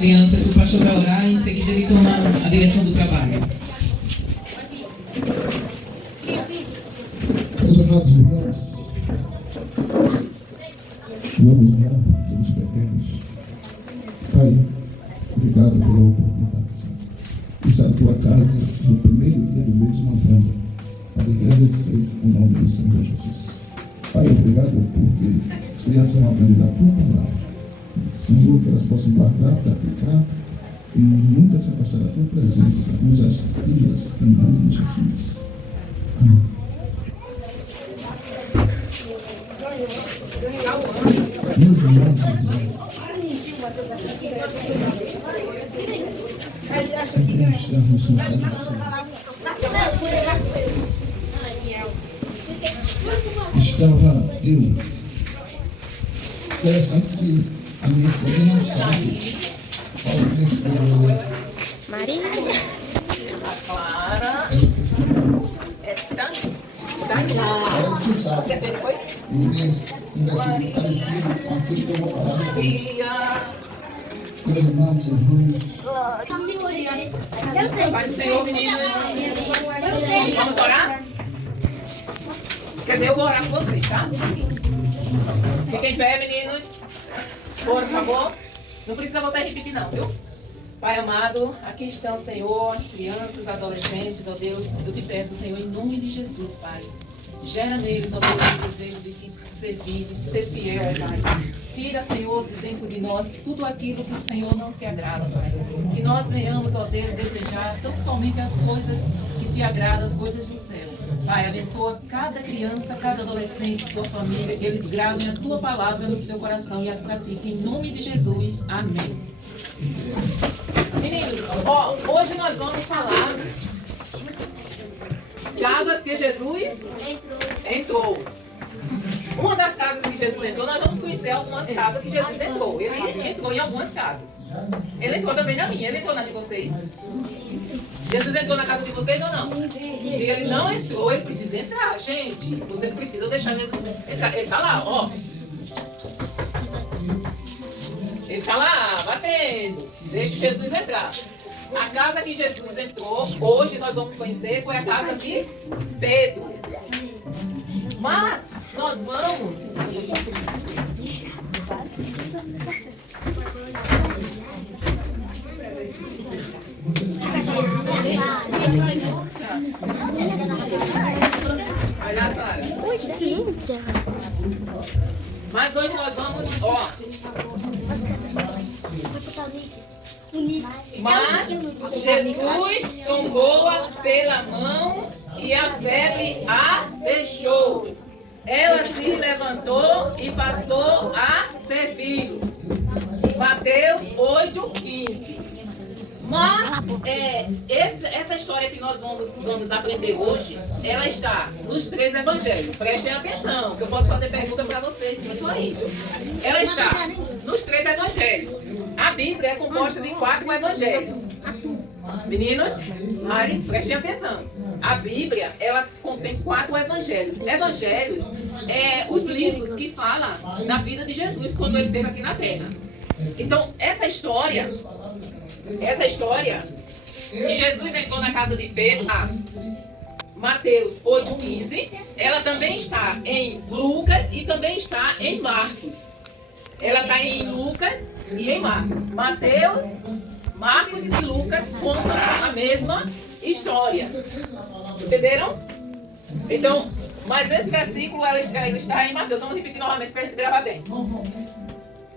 Crianças, o pastor vai orar, em seguida ele toma a direção do trabalho. Meus amados irmãos, vamos orar pelos pequenos. Pai, obrigado pela oportunidade de estar na tua casa no primeiro dia do mês de novembro, para agradecer o nome do Senhor Jesus. Pai, obrigado porque as crianças vão aprender a tua palavra. Senhor, que elas possam guardar, praticar e nunca se afastar da tua presença. Usa as filhas em nome de Jesus. Amém. Meus irmãos, estava eu. Interessante que a minha esposa não sabe qual foi. Maria. Clara. É tá Clara. Você sabe. Você foi? Um versículo parecido com aquilo que eu vou falar depois. Meus irmãos, Pai do Senhor, meninas. Vamos orar? Quer dizer, eu vou orar por vocês, tá? Fiquem em pé, meninos. Por favor. Não precisa você repetir, não, viu? Pai amado, aqui estão, Senhor, as crianças, os adolescentes, ó Deus. Eu te peço, Senhor, em nome de Jesus, Pai. Gera neles, ó Deus, o desejo de te servir, de te ser fiel, Pai. Tira, Senhor, de dentro de nós tudo aquilo que o Senhor não se agrada, Pai. Que nós venhamos, ó Deus, desejar tão somente as coisas que te agradam, as coisas do céu. Pai, abençoa cada criança, cada adolescente, sua família, que eles gravem a tua palavra no seu coração e as pratiquem. Em nome de Jesus. Amém. Meninos, ó, hoje nós vamos falar casas que Jesus entrou. Uma das casas que Jesus entrou, nós vamos conhecer algumas casas que Jesus entrou. Ele entrou em algumas casas. Ele entrou também na minha. Ele entrou na de vocês? Jesus entrou na casa de vocês ou não? Se ele não entrou, ele precisa entrar, gente. Vocês precisam deixar Jesus entrar. Ele está lá, ó. Ele está lá, batendo. Deixa Jesus entrar. A casa que Jesus entrou, hoje nós vamos conhecer, foi a casa de Pedro. Mas nós vamos... Vai lá, Sara. Mas hoje nós vamos, ó. Mas Jesus tomou-a pela mão e a febre a deixou. Ela se levantou e passou a servi-lo. Mateus 8:15. Mas essa história que nós vamos aprender hoje, ela está nos 3 evangelhos. Prestem atenção, que eu posso fazer pergunta para vocês, não é só aí, viu? Ela está nos 3 evangelhos. A Bíblia é composta de 4 evangelhos. Meninos, Mari, prestem atenção. A Bíblia, ela contém 4 evangelhos. Evangelhos é os livros que falam da vida de Jesus quando ele esteve aqui na Terra. Então, essa história que Jesus entrou na casa de Pedro, Mateus 8:15, ela também está em Lucas e também está em Marcos. Ela está em Lucas e em Marcos. Mateus, Marcos e Lucas contam a mesma história. Entenderam? Então, mas esse versículo ela está em Mateus. Vamos repetir novamente para a gente gravar bem.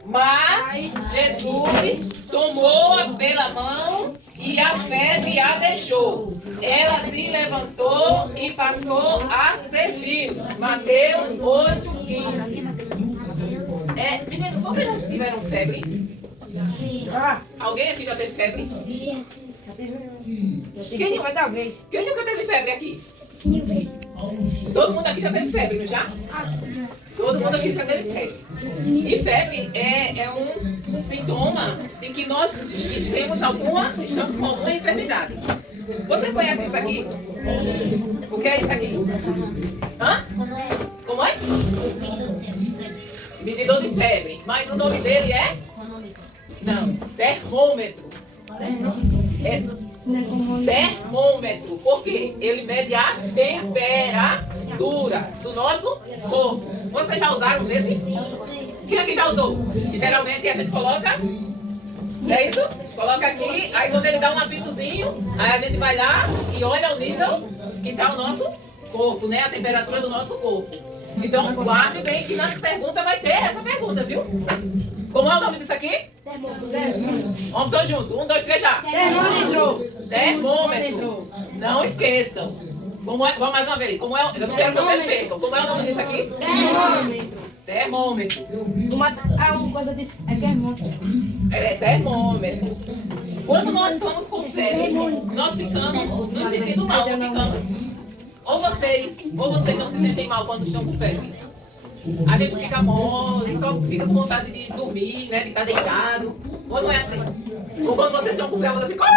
Mas Jesus tomou-a pela mão e a febre a deixou. Ela se levantou e passou a servir. Mateus 8:15. Meninos, vocês já tiveram febre? Alguém aqui já teve febre? Quem não é da vez? Quem nunca teve febre aqui? 5 vezes. Todo mundo aqui já teve febre, não já? Todo mundo aqui já teve febre. E febre é um sintoma de que nós estamos com alguma enfermidade. Vocês conhecem isso aqui? O que é isso aqui? Hã? Como é? Medidor de febre. Mas o nome dele é? Não, termômetro. É termômetro, porque ele mede a temperatura do nosso corpo. Vocês já usaram desse? Quem aqui já usou? Que geralmente a gente coloca, é isso? Coloca aqui, aí quando ele dá um apitozinho, aí a gente vai lá e olha o nível que está o nosso corpo, né? A temperatura do nosso corpo. Então guarde bem que nas perguntas vai ter essa pergunta, viu? Como é o nome disso aqui? Vamos todos juntos. 1, 2, 3 já. Termômetro. Termômetro. Não esqueçam. Como é, vamos mais uma vez. Como é, eu não quero que vocês percam. Como é o nome disso aqui? Termômetro. Termômetro. Uma coisa disso é termômetro. É termômetro. Quando nós estamos com febre, nós ficamos nos sentindo mal, não ficamos. Ou vocês não se sentem mal quando estão com febre. A gente fica mole, só fica com vontade de dormir, né? De estar deitado. Ou não é assim? Ou quando vocês estão com febre, vocês ficam,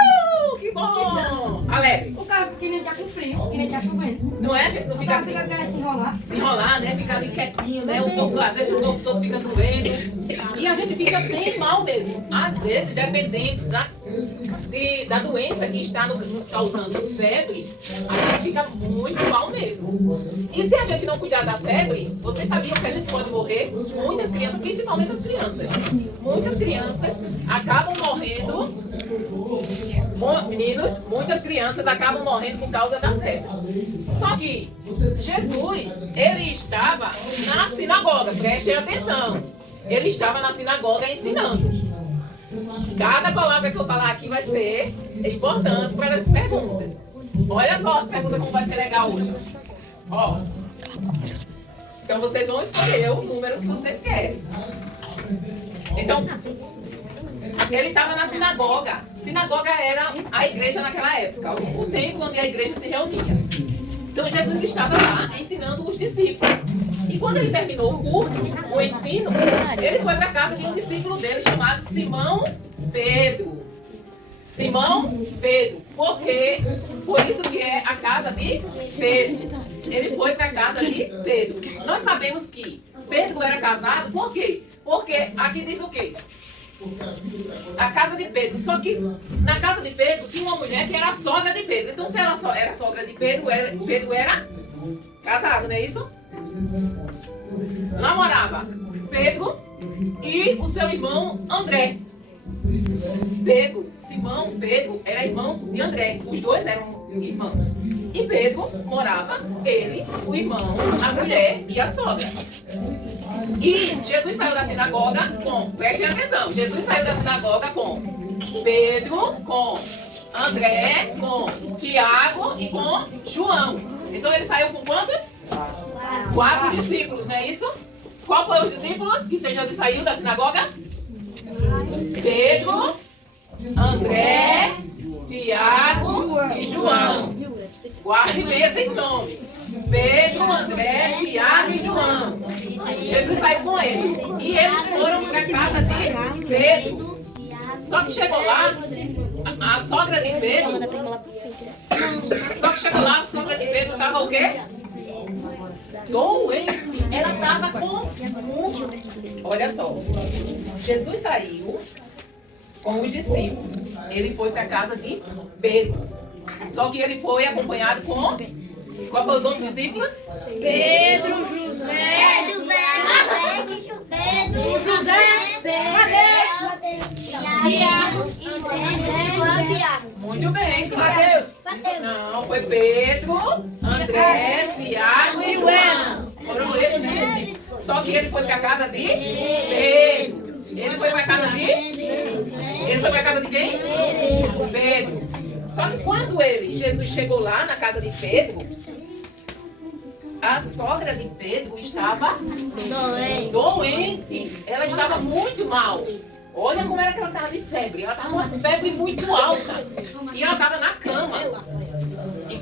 que bom! Alegre. O cara que nem tá com frio, que nem tá chovendo. Não é? A gente não fica assim. Fica se enrolar. Se enrolar, né? Ficar ali quietinho, né? O corpo, às vezes o corpo todo fica doendo. E a gente fica bem mal mesmo. Às vezes, dependendo da doença que está nos causando febre, a gente fica muito mal mesmo. E se a gente não cuidar da febre, vocês sabiam que a gente pode morrer? Muitas crianças, principalmente as crianças. Muitas crianças acabam morrendo, meninos, muitas crianças acabam morrendo por causa da febre. Só que Jesus, ele estava na sinagoga, prestem atenção. Ele estava na sinagoga ensinando. Cada palavra que eu falar aqui vai ser importante para as perguntas. Olha só as perguntas como vai ser legal hoje. Ó. Então vocês vão escolher o número que vocês querem. Então, ele estava na sinagoga. Sinagoga era a igreja naquela época, o templo onde a igreja se reunia. Então Jesus estava lá ensinando os discípulos. E quando ele terminou o culto, o ensino, ele foi para a casa de um discípulo dele chamado Simão Pedro. Simão Pedro. Por quê? Por isso que é a casa de Pedro. Ele foi para a casa de Pedro. Nós sabemos que Pedro era casado, por quê? Porque aqui diz o quê? A casa de Pedro. Só que na casa de Pedro tinha uma mulher que era a sogra de Pedro. Então se ela só era sogra de Pedro, Pedro era casado, não é isso? Lá morava Pedro e o seu irmão André. Pedro, Simão Pedro era irmão de André. Os dois eram irmãos. E Pedro morava, ele, o irmão, a mulher e a sogra. E Jesus saiu da sinagoga com, prestem atenção, Jesus saiu da sinagoga com Pedro, com André, com Tiago e com João. Então ele saiu com quantos? 4 discípulos, não é isso? Qual foi os discípulos que Jesus saiu da sinagoga? Pedro, André, Tiago e João. Guarde bem esses nomes. Pedro, André, Tiago e João. Jesus saiu com eles. E eles foram para a casa de Pedro. Só que chegou lá, a sogra de Pedro. Só que chegou lá, a sogra de Pedro estava o quê? Doente. Ela estava com muito. Olha só. Jesus saiu com os discípulos. Ele foi para a casa de Pedro. Só que ele foi acompanhado com... Qual foram os outros discípulos? Pedro, José. Pedro, José. Tiago e Tiago. Muito bem, Mateus. Não, foi Pedro, André, Tiago e João. Foram esses discípulos. Só que ele foi para a casa de Pedro. Ele foi para a casa de... Ele foi para a casa de quem? Pedro. Só que quando Jesus chegou lá na casa de Pedro, a sogra de Pedro estava doente. Ela estava muito mal. Olha como era que ela estava de febre. Ela estava com uma febre muito alta. E ela estava na cama. E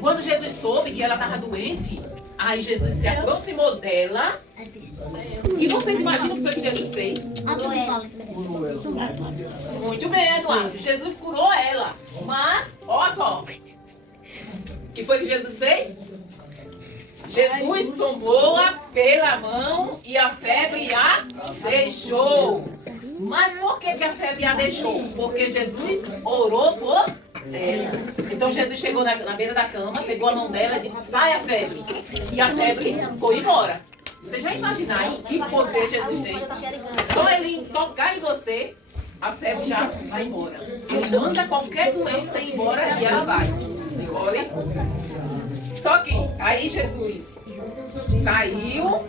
quando Jesus soube que ela estava doente, aí Jesus se aproximou dela. E vocês imaginam o que foi que Jesus fez? Muito bem, Eduardo. Jesus curou ela. Mas, olha só. O que foi que Jesus fez? Jesus tomou-a pela mão e a febre a deixou. Mas por que a febre a deixou? Porque Jesus orou por ela. Então Jesus chegou na beira da cama, pegou a mão dela e disse: sai a febre. E a febre foi embora. Vocês já imaginaram que poder Jesus tem? Só ele tocar em você, a febre já vai embora. Ele manda qualquer doença ir embora e ela vai. Olha. Só que aí Jesus saiu.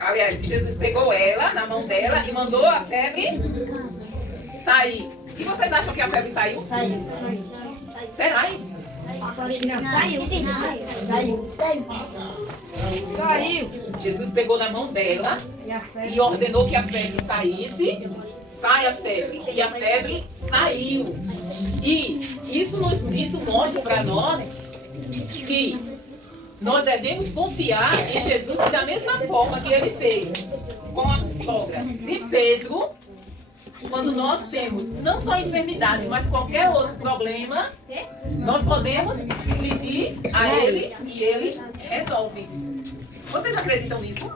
Aliás, Jesus pegou ela na mão dela e mandou a febre sair. E vocês acham que a febre saiu? Saiu. Será, hein? Saiu. Jesus pegou na mão dela e ordenou que a febre saísse. Sai a febre. E a febre saiu. E isso mostra para nós que nós devemos confiar em Jesus e da mesma forma que ele fez com a sogra de Pedro. Quando nós temos não só enfermidade, mas qualquer outro problema, nós podemos pedir a ele e ele resolve. Vocês acreditam nisso?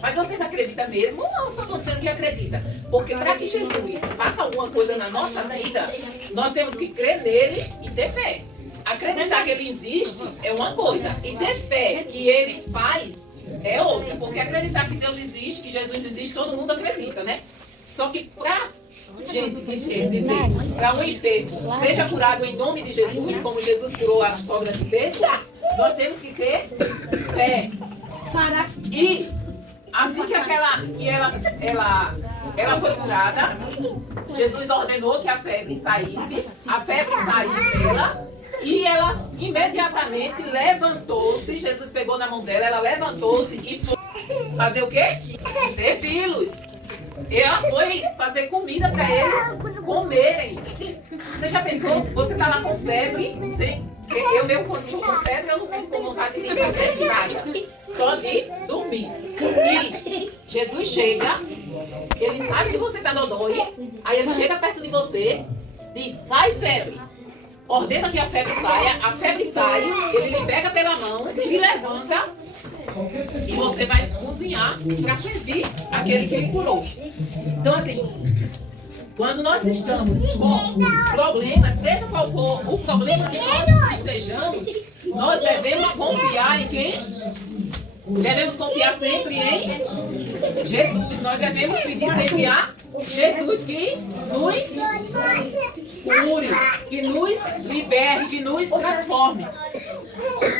Mas vocês acreditam mesmo ou só estão dizendo que acredita? Porque para que Jesus faça alguma coisa na nossa vida, nós temos que crer nele e ter fé. Acreditar que ele existe é uma coisa, e ter fé que ele faz é outra. Porque acreditar que Deus existe, que Jesus existe, todo mundo acredita, né? Só que para gente dizer, para um enfermo seja curado em nome de Jesus, como Jesus curou a sogra de Pedro, nós temos que ter fé. E assim que ela foi curada, Jesus ordenou que a febre saísse, a febre saiu dela e ela imediatamente levantou-se. Jesus pegou na mão dela, ela levantou-se e foi fazer o quê? Servi-los. Ela foi fazer comida para eles comerem. Você já pensou? Você está lá com febre, eu mesmo quando estou com febre, eu não fico com vontade de fazer nada, só de dormir. E Jesus chega, ele sabe que você está dodói, aí ele chega perto de você, diz: sai febre. Ordena que a febre sai, ele lhe pega pela mão, te levanta e você vai cozinhar para servir aquele que ele curou. Então assim, quando nós estamos com problemas, seja qual for o problema que nós estejamos, nós devemos confiar em quem? Devemos confiar sempre em Jesus. Nós devemos pedir sempre a Jesus que nos cure, que nos liberte, que nos transforme.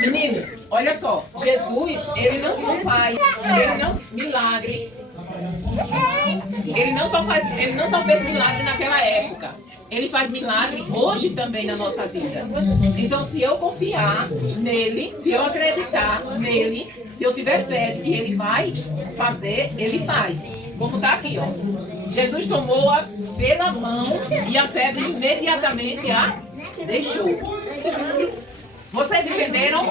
Meninos, olha só, Jesus, ele não fez milagre. Ele não só fez milagre naquela época. Ele faz milagre hoje também na nossa vida. Então, se eu confiar nele, se eu acreditar nele, se eu tiver fé de que ele vai fazer, ele faz. Como está aqui, ó. Jesus tomou-a pela mão e a febre imediatamente a deixou. Vocês entenderam?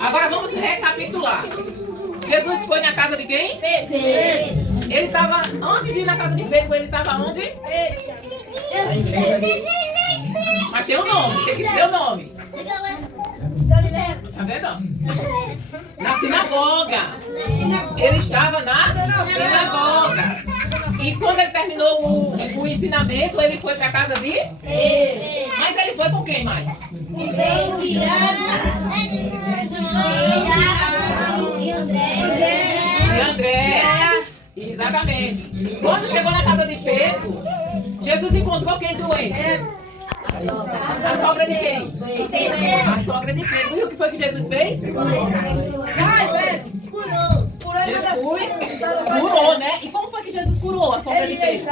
Agora vamos recapitular. Jesus foi na casa de quem? Pedro. Ele estava, antes de ir na casa de Pedro, ele estava onde? Mas tem um nome, tem que dizer o nome. Tá vendo? Na sinagoga. Ele estava na sinagoga. E quando ele terminou o ensinamento, ele foi para a casa de? Mas ele foi com quem mais? E André. Exatamente. Quando chegou na casa de Pedro, Jesus encontrou quem doente? A sogra de quem? A sogra de Pedro. E o que foi que Jesus fez? Jesus curou, né? E como foi que Jesus curou a sogra de Pedro?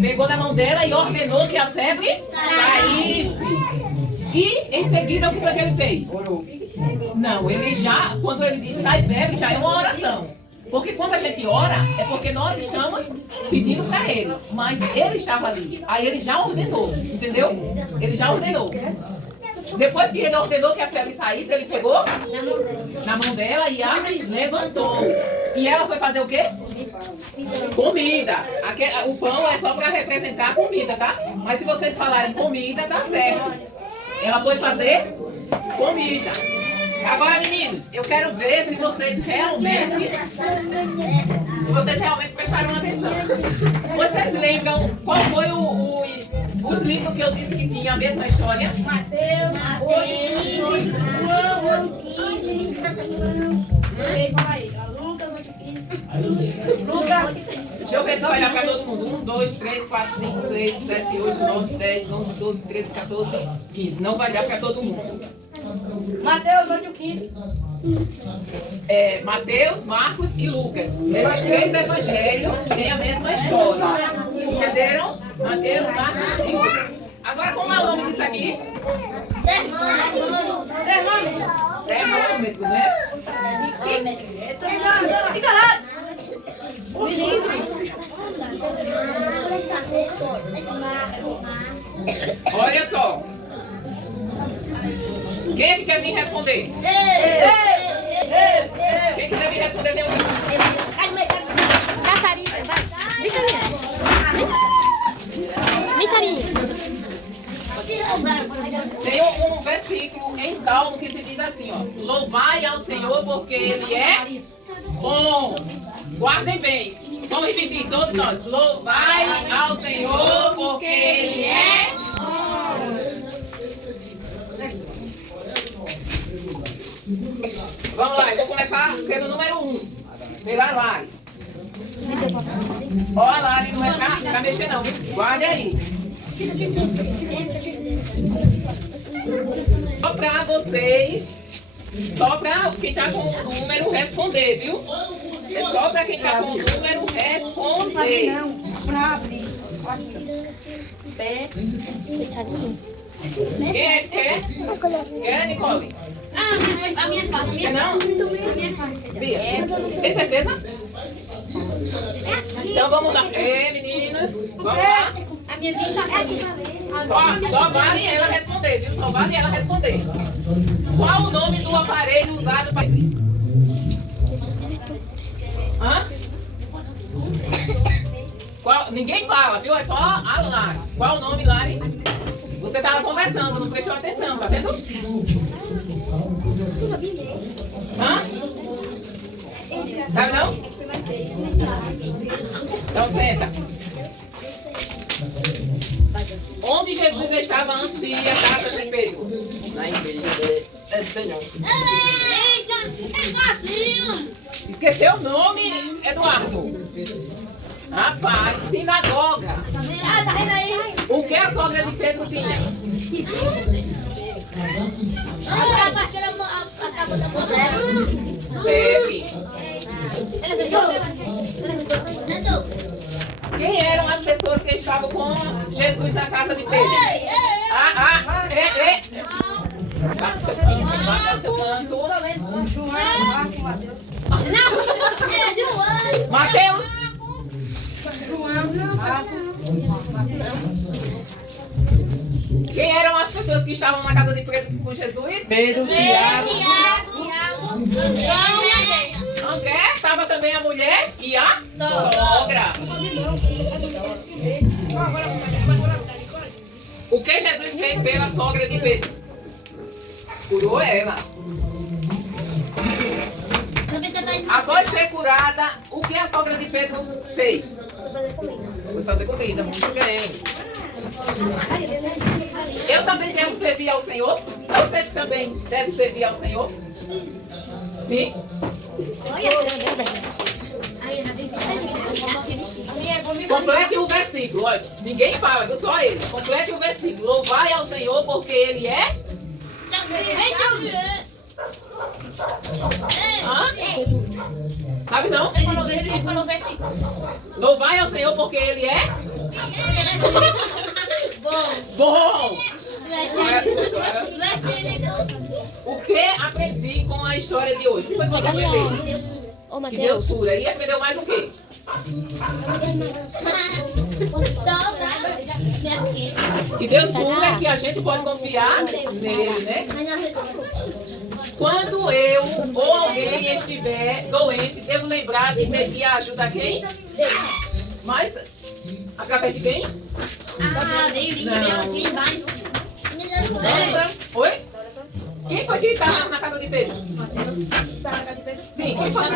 Pegou na mão dela e ordenou que a febre saísse. E em seguida, o que foi que ele fez? Não, ele já, quando ele diz sai febre, já é uma oração. Porque quando a gente ora, é porque nós estamos pedindo para ele. Mas ele estava ali. Aí ele já ordenou, entendeu? Ele já ordenou. Depois que ele ordenou que a febre saísse, ele pegou na mão dela e a levantou. E ela foi fazer o quê? Comida. O pão é só para representar a comida, tá? Mas se vocês falarem comida, tá certo. Ela foi fazer comida. Agora, meninos, eu quero ver se vocês realmente prestaram atenção. Vocês lembram qual foi os livros que eu disse que tinha a mesma história? Mateus, 8:15, João, 8:15. Fala aí, Lucas, 8:15. Lucas. Deixa eu ver se vai olhar para todo mundo. 1, 2, 3, 4, 5, 6, 7, 8, 9, 10, 11, 12, 13, 14, 15. Não vai dar para todo mundo. Mateus, 8:15. Mateus, Marcos e Lucas. Esses três evangelhos têm a mesma história. Entenderam? Mateus, Marcos e Lucas. Agora, como é o nome disso aqui? Termômetro, né? Fica lá. Olha só. Quem é que quer vir responder? Quem quiser vir responder, dê um. Passarinho, vai. Vem, Sarinha. Vem, Sarinha. Tem um versículo em Salmo que se diz assim, ó. Louvai ao Senhor porque Ele é bom. Guardem bem. Vamos repetir, todos nós. Louvai ao Senhor porque Ele é bom. Vamos lá, eu vou começar pelo número 1. Pela Lari. Ó, a Lari não vai pra mexer não, viu? Guarde aí. Só pra vocês, só pra quem tá com o número responder, viu? É só pra quem tá com o número responder. Quem é que quer? Quer, Nicole? A minha fala. Quer não? Bia, tem certeza? Então vamos lá. Meninas, vamos lá. A minha vida é aqui. Ó, só vale ela responder, viu? Só vale ela responder. Qual o nome do aparelho usado para... Hã? Ninguém fala, viu? É só a Lari. Qual o nome, Lari? Você estava conversando, não prestou atenção, tá vendo? Hã? Sabe não? Então senta. Onde Jesus estava antes de ir à casa de Pedro? Na igreja do Senhor. Eita, é fácil. Esqueceu o nome, Eduardo? Rapaz, sinagoga. Tá vendo aí? O que a sogra de Pedro tinha? A pastora acabou da mulher. Febre. Sentou. Quem eram as pessoas que estavam com Jesus na casa de Pedro? Bata seu canto. Não, era João. Mateus. Quem eram as pessoas que estavam na casa de Pedro com Jesus? Pedro, Tiago. André, estava também a mulher e a sogra. O que Jesus fez pela sogra de Pedro? Curou ela. Após ser curada, o que a sogra de Pedro fez? Foi fazer comida, muito bem. Eu também devo servir ao Senhor? Você também deve servir ao Senhor? Sim? Complete o versículo. Olha, ninguém fala, viu? Só ele. Complete o versículo. Louvai ao Senhor porque Ele é... Hã? Sabe não? Ele falou versículo. Louvai ao Senhor porque Ele é... Bom! O que aprendi com a história de hoje? O que foi que você aprendeu? Que Deus cura. E aprendeu mais o quê? Que Deus cura, que a gente pode confiar nele, né? Quando eu ou alguém estiver doente, devo lembrar de pedir a ajuda a quem? Mas, através de quem? Nossa. Oi? Quem foi que estava na casa de Pedro? Sim, quem foi que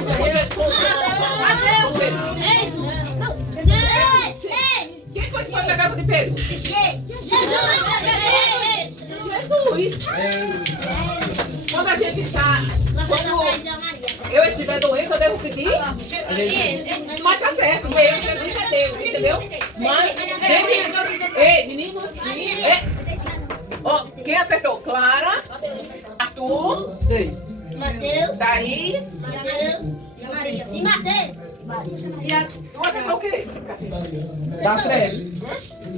Quem foi que foi na casa de Pedro? Jesus! Quando a gente está... Quando eu estiver doente, eu devo pedir? Mas tá certo, Deus, Jesus é Deus, entendeu? Mas, gente, ei, meninos, ó, quem acertou? Clara, Arthur, Mateus, Thaís, e Mateus. tu acertou o quê? Da Fred.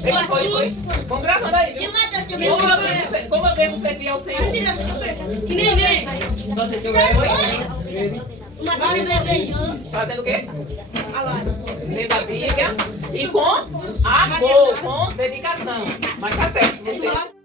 Ei, foi. Vamos gravando aí, E viu? o Mateus também. Como eu devo servir ao Senhor? E ninguém. Então, você foi? O Mateus presenteou. Fazendo o quê? Lendo a Bíblia e com amor, com dedicação. Mas tá certo. Você...